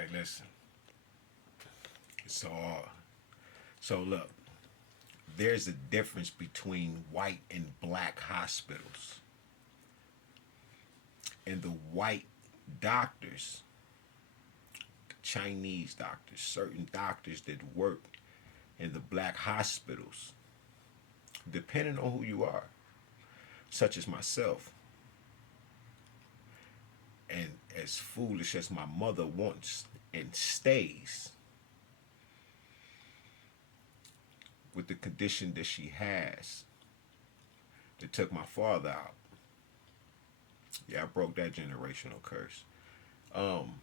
Hey, listen. So, so look, there's a difference between white and black hospitals. And the white doctors, Chinese doctors, certain doctors that work in the black hospitals, depending on who you are, such as myself, and as foolish as my mother wants and stays with the condition that she has that took my father out. Yeah, I broke that generational curse. Um,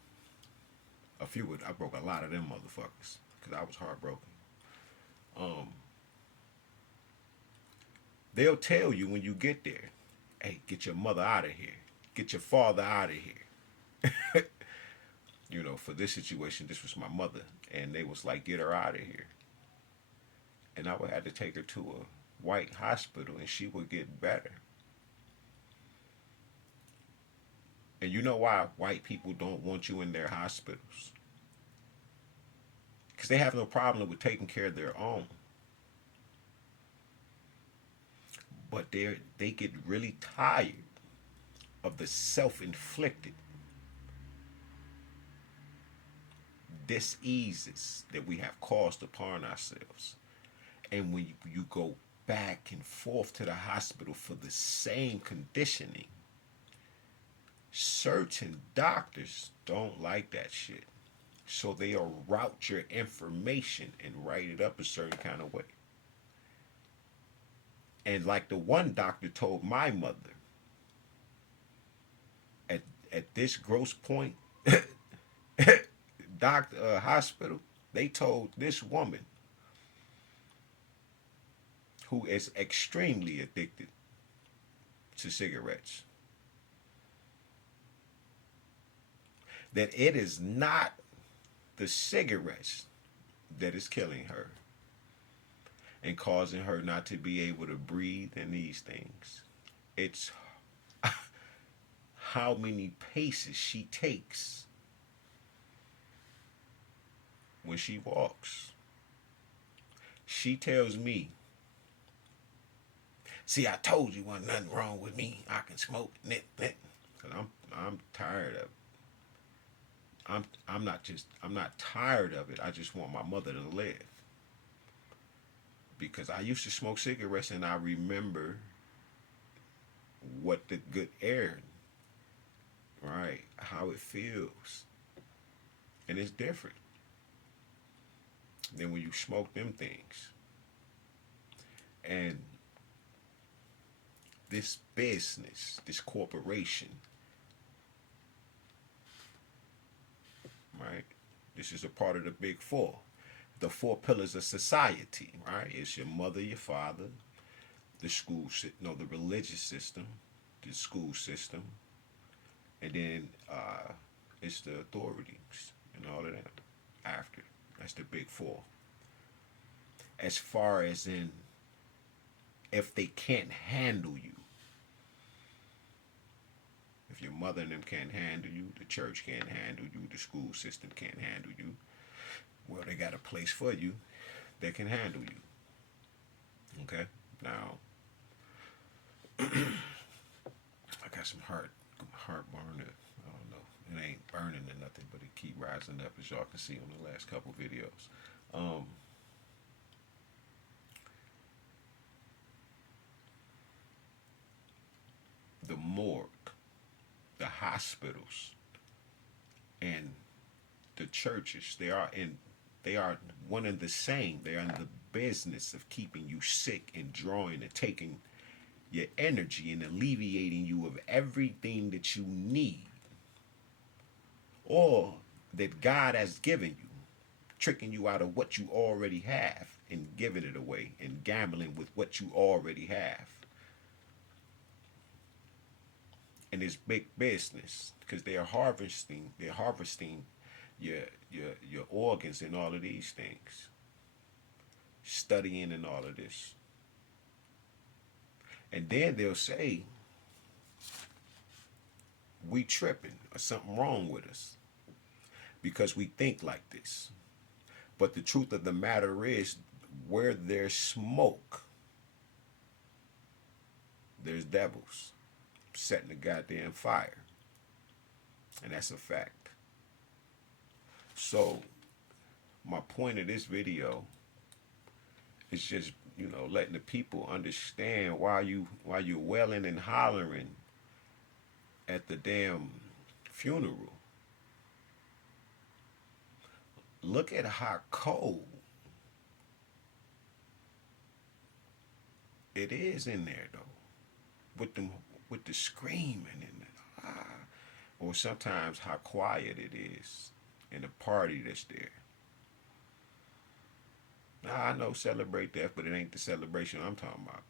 I broke a lot of them motherfuckers because I was heartbroken. Um, they'll tell you when you get there, hey, get your mother out of here, get your father out of here. You know, for this situation, this was my mother, and they was like, get her out of here, and I would have to take her to a white hospital, and she would get better. And you know why white people don't want you in their hospitals? Because they have no problem with taking care of their own, but they get really tired of the self-inflicted diseases that we have caused upon ourselves. And when you go back and forth to the hospital for the same conditioning, certain doctors don't like that shit. So they'll route your information and write it up a certain kind of way. And like the one doctor told my mother, at at this gross point, doctor hospital, they told this woman who is extremely addicted to cigarettes that it is not the cigarettes that is killing her and causing her not to be able to breathe and these things. It's how many paces she takes when she walks. She tells me, see, I told you wasn't nothing wrong with me. I can smoke, nit, nit. Cause I'm tired of it. I'm not tired of it. I just want my mother to live. Because I used to smoke cigarettes and I remember what the good air, right? How it feels. And it's different than when you smoke them things. And this business, this corporation, right? This is a part of the big four. The four pillars of society, right? It's your mother, your father, the school, no, the religious system, the school system, and then it's the authorities and all of that after. That's the big four. As far as in, if they can't handle you, if your mother and them can't handle you, the church can't handle you, the school system can't handle you, well, they got a place for you that can handle you. Okay? Now, I got some heartburn. I don't know. It ain't burning or nothing, but it keep rising up as y'all can see on the last couple videos. Um, the morgue, the hospitals, and the churches, they are one and the same. They are in the business of keeping you sick and drawing and taking your energy and alleviating you of everything that you need or that God has given you, tricking you out of what you already have and giving it away and gambling with what you already have. And it's big business because they're harvesting your your organs and all of these things, studying and all of this. And then they'll say we tripping or something wrong with us. because we think like this. But the truth of the matter is, where there's smoke, there's devils setting the goddamn fire. And that's a fact. So, my point of this video is just, letting the people understand why you're wailing and hollering at the damn funeral. Look at how cold it is in there though. With the screaming and or sometimes how quiet it is in the party that's there. Now I know celebrate death, but it ain't the celebration I'm talking about.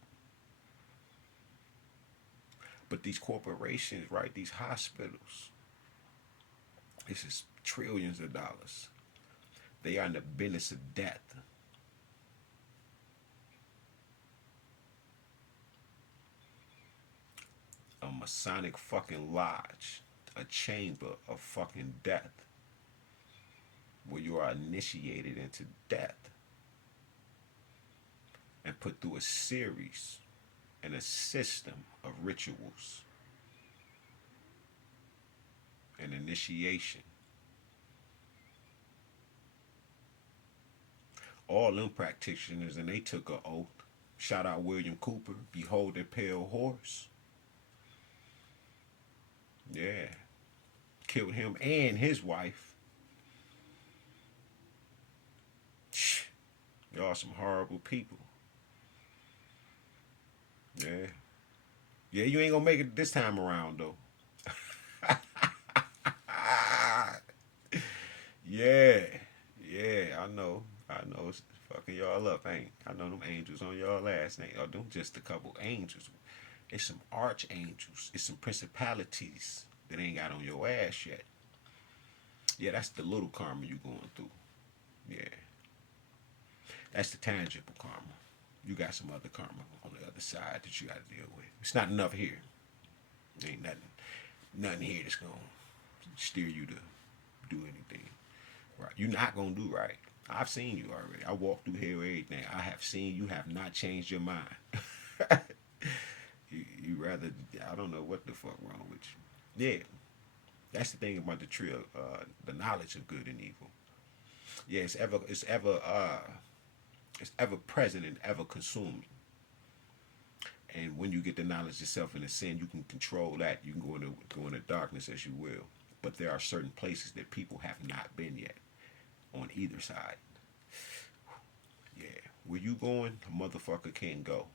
But these corporations, right? These hospitals, this is trillions of dollars. They are in the business of death. A Masonic fucking lodge, a chamber of fucking death, where you are initiated into death and put through a series and a system of rituals and initiation. All them practitioners, and they took an oath. Shout out William Cooper, behold the pale horse. Yeah. Killed him and his wife. Y'all some horrible people. Yeah. Yeah, you ain't gonna make it this time around though. Yeah. Yeah, I know. It's fucking y'all up, ain't? I know them angels on y'all last name. Or them just a couple angels. It's some archangels. It's some principalities that ain't got on your ass yet. Yeah, that's the little karma you going through. Yeah. That's the tangible karma. You got some other karma on the other side that you got to deal with. It's not enough here. There ain't nothing here that's going to steer you to do anything. Right. You're not going to do right. I've seen you already. I walked through here with everything. I have seen you have not changed your mind. you rather, I don't know what the fuck wrong with you. Yeah. That's the thing about the trio, the knowledge of good and evil. Yeah, it's ever present and ever consuming. And when you get the knowledge yourself in the sin, you can control that. You can go into darkness as you will. But there are certain places that people have not been yet on either side. Yeah. Where you going, a motherfucker can't go.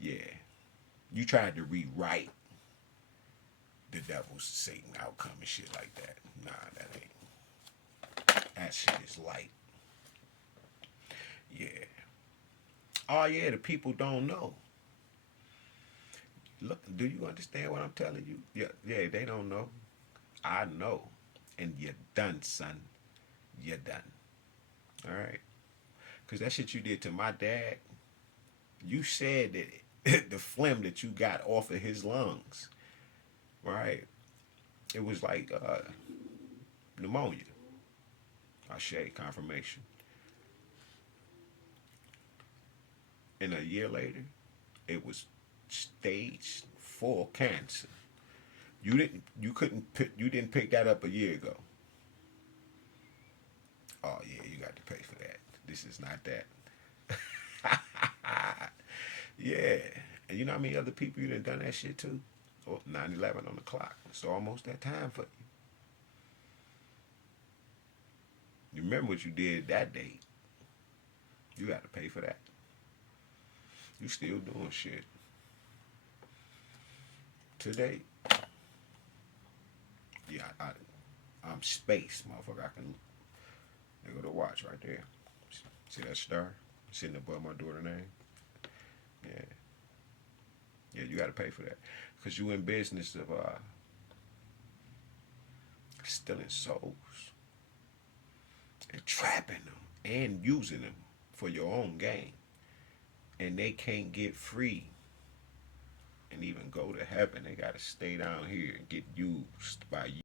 Yeah. You tried to rewrite the devil's Satan outcome and shit like that. Nah, that ain't. That shit is light. Yeah. Oh yeah, the people don't know. Look, do you understand what I'm telling you? Yeah, they don't know. I know. And you're done, son. You're done. All right. Because that shit you did to my dad, you said that the phlegm that you got off of his lungs, right? It was like pneumonia. I shade confirmation. And a year later, it was stage 4 cancer. You didn't pick that up a year ago. Oh yeah, you got to pay for that. This is not that. Yeah. And you know how many other people you done that shit to? Oh, 9/11 on the clock. It's almost that time for you. You remember what you did that day. You got to pay for that. You still doing shit. Today. Yeah, I'm space, motherfucker. There go the watch right there. See that star sitting above my daughter's name? Yeah. Yeah, you got to pay for that. Because you in business of stealing souls and trapping them and using them for your own gain. And they can't get free and even go to heaven. They got to stay down here and get used by you.